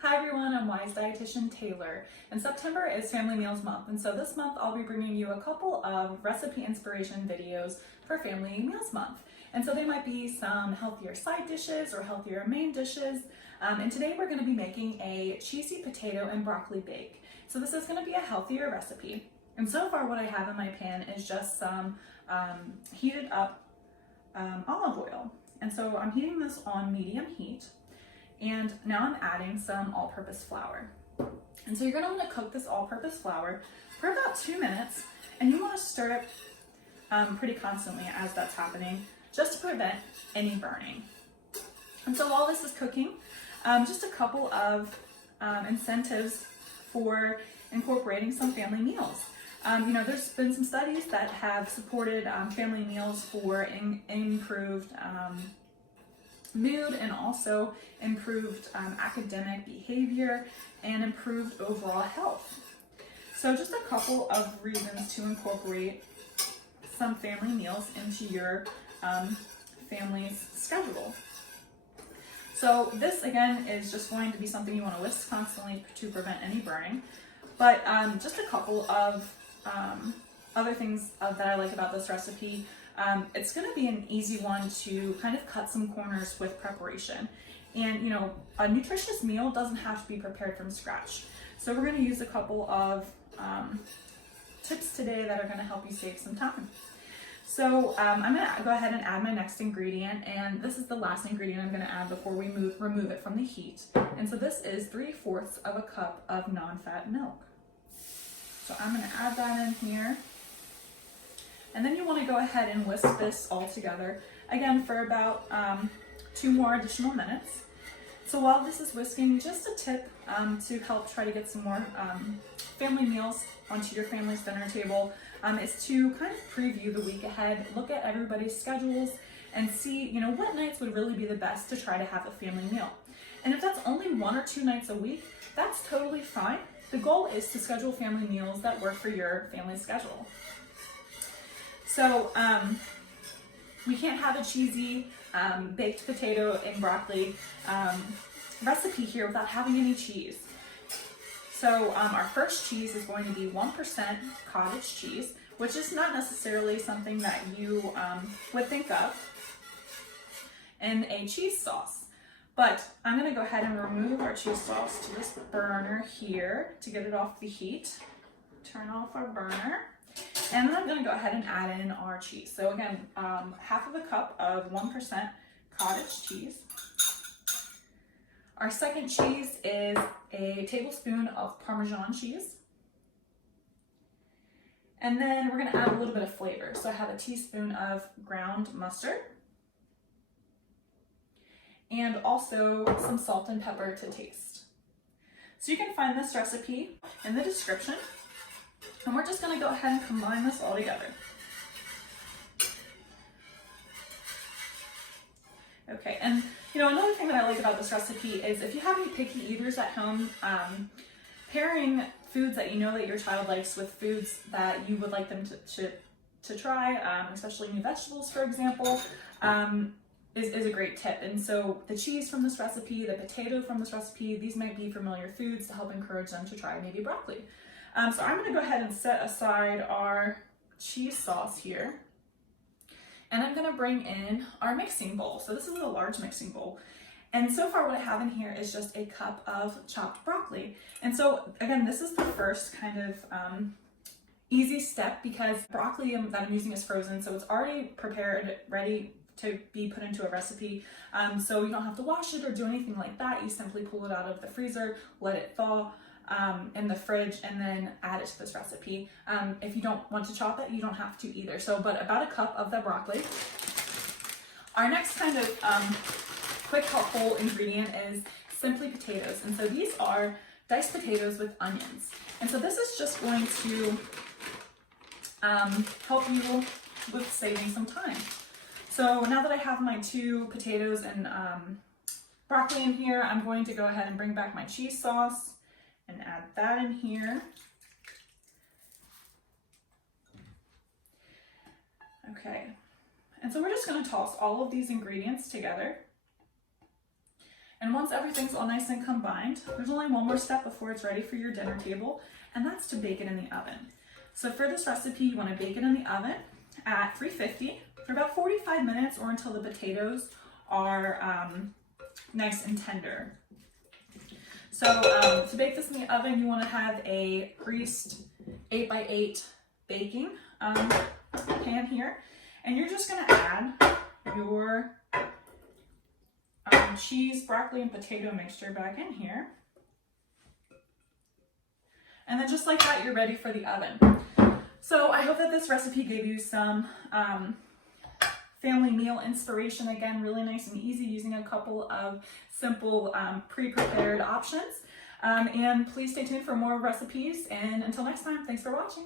Hi everyone, I'm Weis Dietitian Taylor, and September is Family Meals Month, and so this month I'll be bringing you a couple of recipe inspiration videos for Family Meals Month. And so they might be some healthier side dishes or healthier main dishes, and today we're going to be making a cheesy potato and broccoli bake. So this is going to be a healthier recipe, and so far what I have in my pan is just some heated up olive oil. And so I'm heating this on medium heat. And now I'm adding some all-purpose flour. And so you're going to want to cook this all-purpose flour for about 2 minutes, and you want to stir it pretty constantly as that's happening, just to prevent any burning. And so while this is cooking, just a couple of incentives for incorporating some family meals. There's been some studies that have supported family meals for improved mood and also improved academic behavior and improved overall health. So just a couple of reasons to incorporate some family meals into your family's schedule. So this again is just going to be something you want to whisk constantly to prevent any burning, but just a couple of other things that I like about this recipe. It's going to be an easy one to kind of cut some corners with preparation. And a nutritious meal doesn't have to be prepared from scratch. So we're going to use a couple of tips today that are going to help you save some time. So I'm going to go ahead and add my next ingredient, and this is the last ingredient I'm going to add before we remove it from the heat. And so this is 3/4 of a cup of non-fat milk. So I'm going to add that in here. And then you want to go ahead and whisk this all together, again, for about 2 more additional minutes. So while this is whisking, just a tip to help try to get some more family meals onto your family's dinner table is to kind of preview the week ahead, look at everybody's schedules, and see what nights would really be the best to try to have a family meal. And if that's only 1 or 2 nights a week, that's totally fine. The goal is to schedule family meals that work for your family's schedule. So we can't have a cheesy baked potato and broccoli recipe here without having any cheese. So our first cheese is going to be 1% cottage cheese, which is not necessarily something that you would think of in a cheese sauce. But I'm going to go ahead and remove our cheese sauce to this burner here to get it off the heat. Turn off our burner. And then I'm going to go ahead and add in our cheese. So again, 1/2 of a cup of 1% cottage cheese. Our second cheese is a tablespoon of Parmesan cheese. And then we're going to add a little bit of flavor. So I have a teaspoon of ground mustard. And also some salt and pepper to taste. So you can find this recipe in the description. And we're just going to go ahead and combine this all together. Okay, and another thing that I like about this recipe is if you have any picky eaters at home, pairing foods that that your child likes with foods that you would like them to try, especially new vegetables, for example, is a great tip. And so the cheese from this recipe, the potato from this recipe, these might be familiar foods to help encourage them to try maybe broccoli. So I'm going to go ahead and set aside our cheese sauce here. And I'm going to bring in our mixing bowl. So this is a large mixing bowl. And so far what I have in here is just a cup of chopped broccoli. And so again, this is the first kind of easy step because broccoli that I'm using is frozen. So it's already prepared, ready to be put into a recipe. So you don't have to wash it or do anything like that. You simply pull it out of the freezer, let it thaw in the fridge, and then add it to this recipe. If you don't want to chop it, you don't have to either. So, but about a cup of the broccoli. Our next kind of quick helpful ingredient is simply potatoes. And so these are diced potatoes with onions. And so this is just going to help you with saving some time. So now that I have my 2 potatoes and broccoli in here, I'm going to go ahead and bring back my cheese sauce and add that in here. Okay, and so we're just going to toss all of these ingredients together. And once everything's all nice and combined, there's only one more step before it's ready for your dinner table, and that's to bake it in the oven. So for this recipe, you want to bake it in the oven at 350 for about 45 minutes or until the potatoes are nice and tender. So to bake this in the oven, you want to have a greased 8x8 baking pan here, and you're just going to add your cheese, broccoli, and potato mixture back in here. And then just like that, you're ready for the oven. So I hope that this recipe gave you some family meal inspiration. Again, really nice and easy using a couple of simple pre-prepared options. And please stay tuned for more recipes. And until next time, thanks for watching.